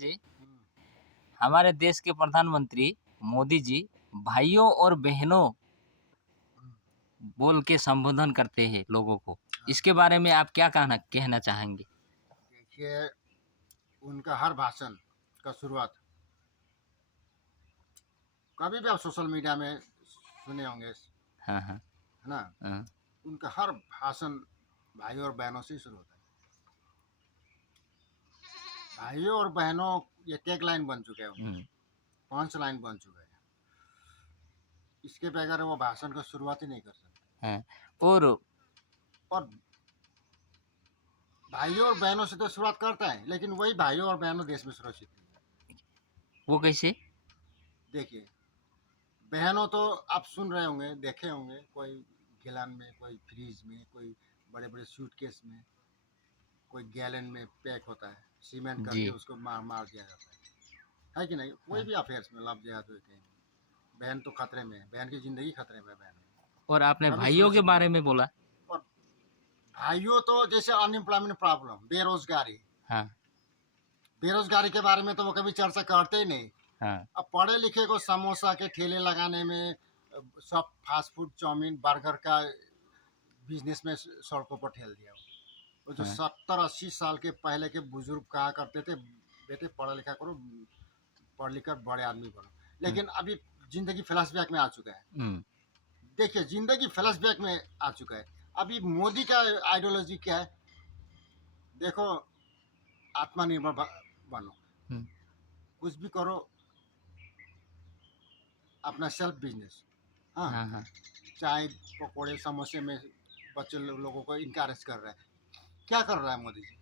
जी, हमारे देश के प्रधानमंत्री मोदी जी भाइयों और बहनों बोल के संबोधन करते हैं लोगों को। हाँ, इसके बारे में आप क्या कहना कहना चाहेंगे? देखिए उनका हर भाषण का शुरुआत कभी भी आप सोशल मीडिया में सुने होंगे, है हाँ, हाँ। ना? हाँ, उनका हर भाषण भाइयों और बहनों से ही शुरू होता है। भाइयों और बहनों ये टैग लाइन बन चुके हैं, हुँ, पंच लाइन बन चुके हैं। इसके बगैर वो भाषण का शुरुआत ही नहीं कर सकते। हाँ। और और भाइयों और बहनों से तो शुरुआत करता है, लेकिन वही भाइयों और बहनों देश में सुरक्षित नहीं है। वो कैसे? देखिए, बहनों तो आप सुन रहे होंगे, देखे होंगे, कोई गिलान में, कोई फ्रीज में, कोई बड़े बड़े सूटकेस में, कोई गैलन में पैक होता है, सीमेंट जी। करके उसको मार मार दिया जाता है कि नहीं? कोई हाँ, भी अफेयर्स में लव जिहाद हुए कहीं, बहन तो खतरे में है, बहन की जिंदगी खतरे में है, बहन और आपने कभी भाइयों के सुरक्षित नहीं बारे है। में बोला। और भाइयों तो जैसे अनएम्प्लॉयमेंट प्रॉब्लम, बेरोजगारी, हाँ, बेरोजगारी के बारे में तो वो कभी चर्चा करते ही नहीं। हाँ, अब पढ़े लिखे को समोसा के ठेले लगाने में, सब फास्ट फूड, चाउमीन, बर्गर का बिजनेस में सड़कों पर ठेल दिया। वो जो हाँ, 70-80 साल के पहले के बुजुर्ग कहा करते थे, बेटे पढ़ा लिखा करो, पढ़ लिख कर बड़े आदमी बनो, हुँ, लेकिन अभी जिंदगी फ्लैशबैक में आ चुका है। हुँ, देखिए, जिंदगी फ्लैशबैक में आ चुका है। अभी मोदी का आइडियोलॉजी क्या है? देखो, आत्मनिर्भर बनो, हुँ। कुछ भी करो, अपना सेल्फ बिजनेस। हाँ, हाँ, हाँ। चाय पकौड़े समोसे में बच्चे लोगों को इनकरेज कर रहा है। क्या कर रहा है मोदी जी?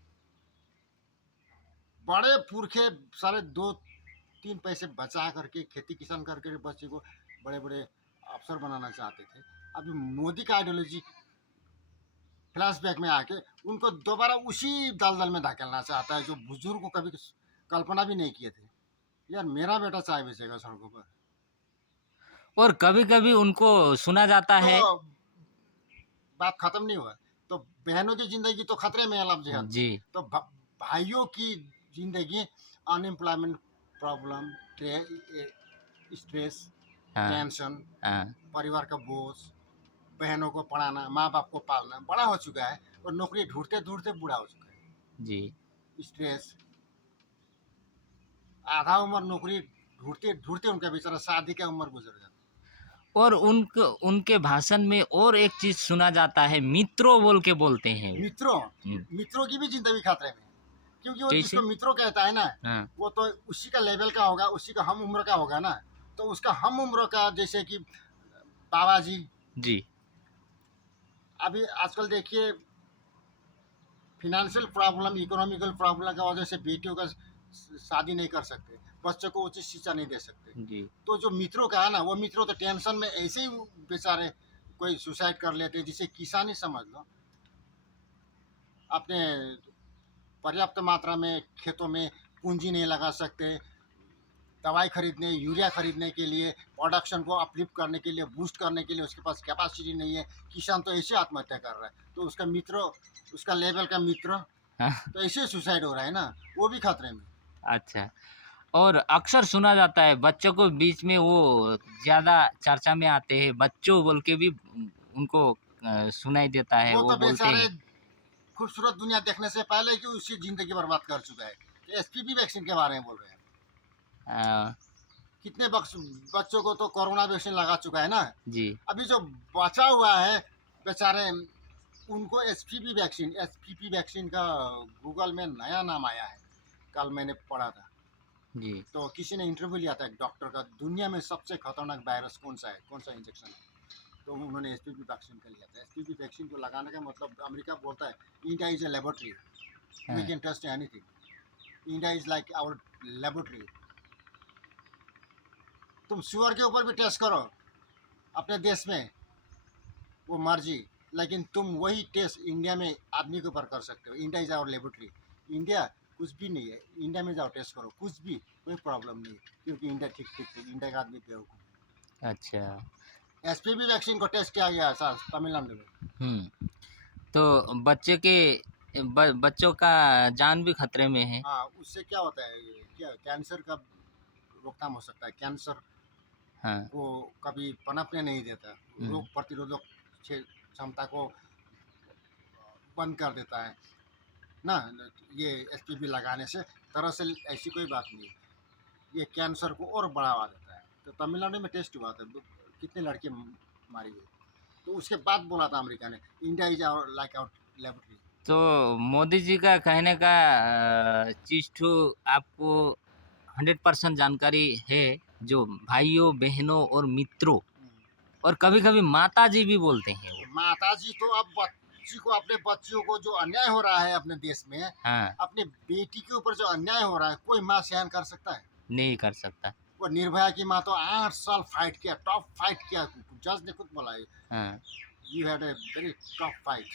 बड़े पुरखे सारे 2-3 पैसे बचा करके खेती किसान करके बच्चे को बड़े बड़े अफसर बनाना चाहते थे। अभी मोदी का आइडियोलॉजी फ्लैशबैक में आके उनको दोबारा उसी दलदल में धकेलना चाहता है, जो बुजुर्ग को कभी कल्पना भी नहीं किए थे। यार, मेरा बेटा चाय बेचेगा सड़कों पर, और कभी-कभी उनको सुना जाता तो है। बात खत्म नहीं हुआ। तो बहनों की जिंदगी तो खतरे में है लव जिहाद में। जी। तो भाइयों की जिंदगी अनएम्प्लॉयमेंट प्रॉब्लम, स्ट्रेस, हाँ, टेंशन, हाँ। परिवार का बोझ, बहनों को पढ़ाना, माँ बाप को पालना, बड़ा हो चुका है और नौकरी ढूंढते ढूंढते बूढ़ा हो चुका है। जी। स्ट्रेस, आधा उम्र नौकरी ढूंढते ढूंढते उनका बेचारा शादी का उम्र गुजर जाता और उनके भाषण में और एक चीज़ सुना जाता है, मित्रों बोल के बोलते हैं है। वो। मित्रों, हुँ, मित्रों की भी जिंदगी खतरे में है, क्योंकि वो जिसको कैसे? मित्रों कहता है ना, हाँ, वो तो उसी का लेवल का होगा, उसी का हम उम्र का होगा ना। तो उसका हम उम्र का, जैसे कि बाबा जी, जी। अभी आजकल देखिए, फिनेंशियल प्रॉब्लम, इकोनॉमिकल प्रॉब्लम की वजह से बेटियों का शादी नहीं कर सकते, बच्चों को उचित शिक्षा नहीं दे सकते। जी। तो जो मित्रों का है ना, वो मित्रों तो टेंशन में ऐसे ही बेचारे कोई सुसाइड कर लेते हैं, जिसे किसान ही समझ लो। अपने पर्याप्त मात्रा में खेतों में पूंजी नहीं लगा सकते, दवाई खरीदने, यूरिया खरीदने के लिए, प्रोडक्शन को अपलिफ्ट करने के लिए, बूस्ट करने के लिए उसके पास कैपेसिटी नहीं है। किसान तो ऐसे आत्महत्या कर रहा है, तो उसका मित्र, उसका लेवल का मित्र हाँ, तो ऐसे सुसाइड हो रहा है ना, वो भी खतरे में। अच्छा। और अक्सर सुना जाता है बच्चों को बीच में वो ज़्यादा चर्चा में आते हैं, बच्चों बोल के भी उनको सुनाई देता है, वो वो तो बोलते बेचारे हैं। खूबसूरत दुनिया देखने से पहले कि उसकी जिंदगी बर्बाद कर चुका है। एसपीवी वैक्सीन के बारे में बोल रहे हैं। अ, कितने बच्चों को तो कोरोना वैक्सीन लगा चुका है ना। जी। अभी जो बचा हुआ है बेचारे, उनको एसपीवी वैक्सीन का गूगल में नया नाम आया है, कल मैंने पढ़ा था। जी। तो किसी ने इंटरव्यू लिया था एक डॉक्टर का, दुनिया में सबसे खतरनाक वायरस कौन सा है, कौन सा इंजेक्शन है? तो उन्होंने एसपीवी वैक्सीन का लिया था। एसपीवी वैक्सीन को लगाने का मतलब, अमेरिका बोलता है India is a laboratory, we हाँ, can test anything, India is like our laboratory. तुम शुअर के ऊपर भी टेस्ट करो अपने देश में, वो मर्जी, लेकिन तुम वही टेस्ट इंडिया में आदमी के ऊपर कर सकते हो। India is our laboratory. India कुछ भी नहीं है, इंडिया में जाओ टेस्ट करो, कुछ भी कोई प्रॉब्लम नहीं है, क्योंकि इंडिया ठीक ठीक है, इंडिया का आदमी बेवकूफ़ अच्छा। है। एसपीवी वैक्सीन को टेस्ट किया गया सर तमिलनाडु में। हुँ। तो बच्चे के बच्चों का जान भी खतरे में है। हाँ, उससे क्या होता है, ये क्या कैंसर का रोकथाम हो सकता है। कैंसर हाँ, को कभी पनपने नहीं देता, रोग हुँ, प्रतिरोधक क्षमता को बंद कर देता है ना। ये एसपीबी लगाने से दरअसल ऐसी कोई बात नहीं है, ये कैंसर को और बढ़ावा देता है। तो तमिलनाडु में टेस्ट हुआ था, कितने लड़के मारी गई, तो उसके बाद बोला था अमेरिका ने, India is our like our laboratory. तो मोदी जी का कहने का चीज़ ठू आपको 100% जानकारी है, जो भाइयों, बहनों और मित्रों और कभी-कभी माताजी भी बोलते हैं वो। माता जी तो अब बच्ची को, अपने बच्चियों को जो अन्याय हो रहा है अपने देश में, हाँ, अपने बेटी के ऊपर जो अन्याय हो रहा है, कोई माँ सहन कर सकता है? नहीं कर सकता। वो निर्भया की माँ तो 8 साल फाइट किया, टफ फाइट किया। जज ने खुद बोला, हाँ, you had a very tough fight,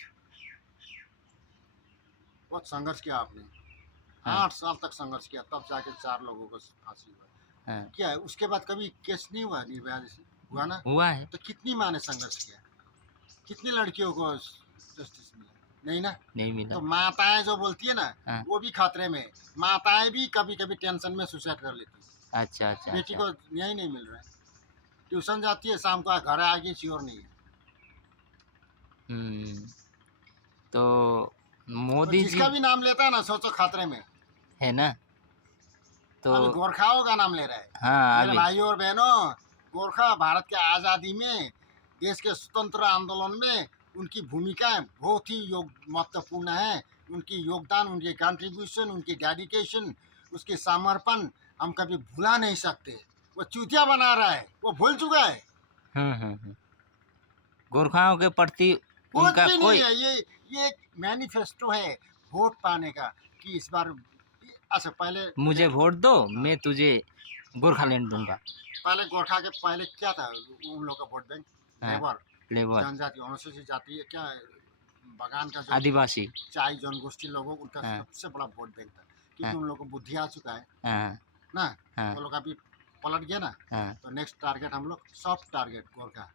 बहुत संघर्ष किया आपने। हाँ, 8 साल तक संघर्ष किया, तब जाके 4 लोगों को फांसी हुआ। हाँ, क्या है उसके बाद कभी केस नहीं हुआ निर्भया जैसे? हुआ ना? हुआ है, तो कितनी माँ ने संघर्ष किया, कितनी लड़कियों को जस्टिस मिला? नहीं ना। नहीं तो मिला। माताएं जो बोलती है ना, हाँ, वो भी खतरे में। माताएं भी कभी कभी टेंशन में सुसाइड कर लेती है। अच्छा, अच्छा, बेटी अच्छा। को न्याय नहीं मिल रहा है, ट्यूशन जाती है, शाम को घर आएगी, श्योर नहीं है। हुँ, तो और मोदी जी जिसका भी नाम लेता है ना, सोचो खतरे में। है ना? तो अभी गोरखाओं का नाम ले रहा है। हाँ, मेरे अभी भाइयों और बहनों, गोरखा भारत के आज़ादी में, देश के स्वतंत्र आंदोलन में उनकी भूमिका बहुत ही महत्वपूर्ण है। उनकी योगदान, उनके कंट्रीब्यूशन, उनकी डेडिकेशन, उसके समर्पण हम कभी भुला नहीं सकते। वो चूतिया बना रहा है, वो भूल चुका है। हुँ, हुँ, हुँ। गोरखाओं के प्रति कुछ उनका भी नहीं कोई है, ये एक मैनिफेस्टो है वोट पाने का, कि इस बार। अच्छा, पहले मुझे वोट दो, हाँ, मैं तुझे गोरखालैंड दूँगा। पहले गोरखा के पहले क्या था, उन लोग का वोट बैंक? हाँ, लेबर, लेबर, जनजाति, अनुसूचित जाति, क्या बगान का जो आदिवासी। चाय जनगोष्ठी लोगों, उनका हाँ, सबसे बड़ा वोट बैंक था। क्योंकि हाँ, उन लोगों को बुद्धि आ चुका है हाँ, ना। हाँ, वो लोग अभी पलट गए ना, हाँ, तो नेक्स्ट टारगेट हम लोग, सॉफ्ट टारगेट गोरखा।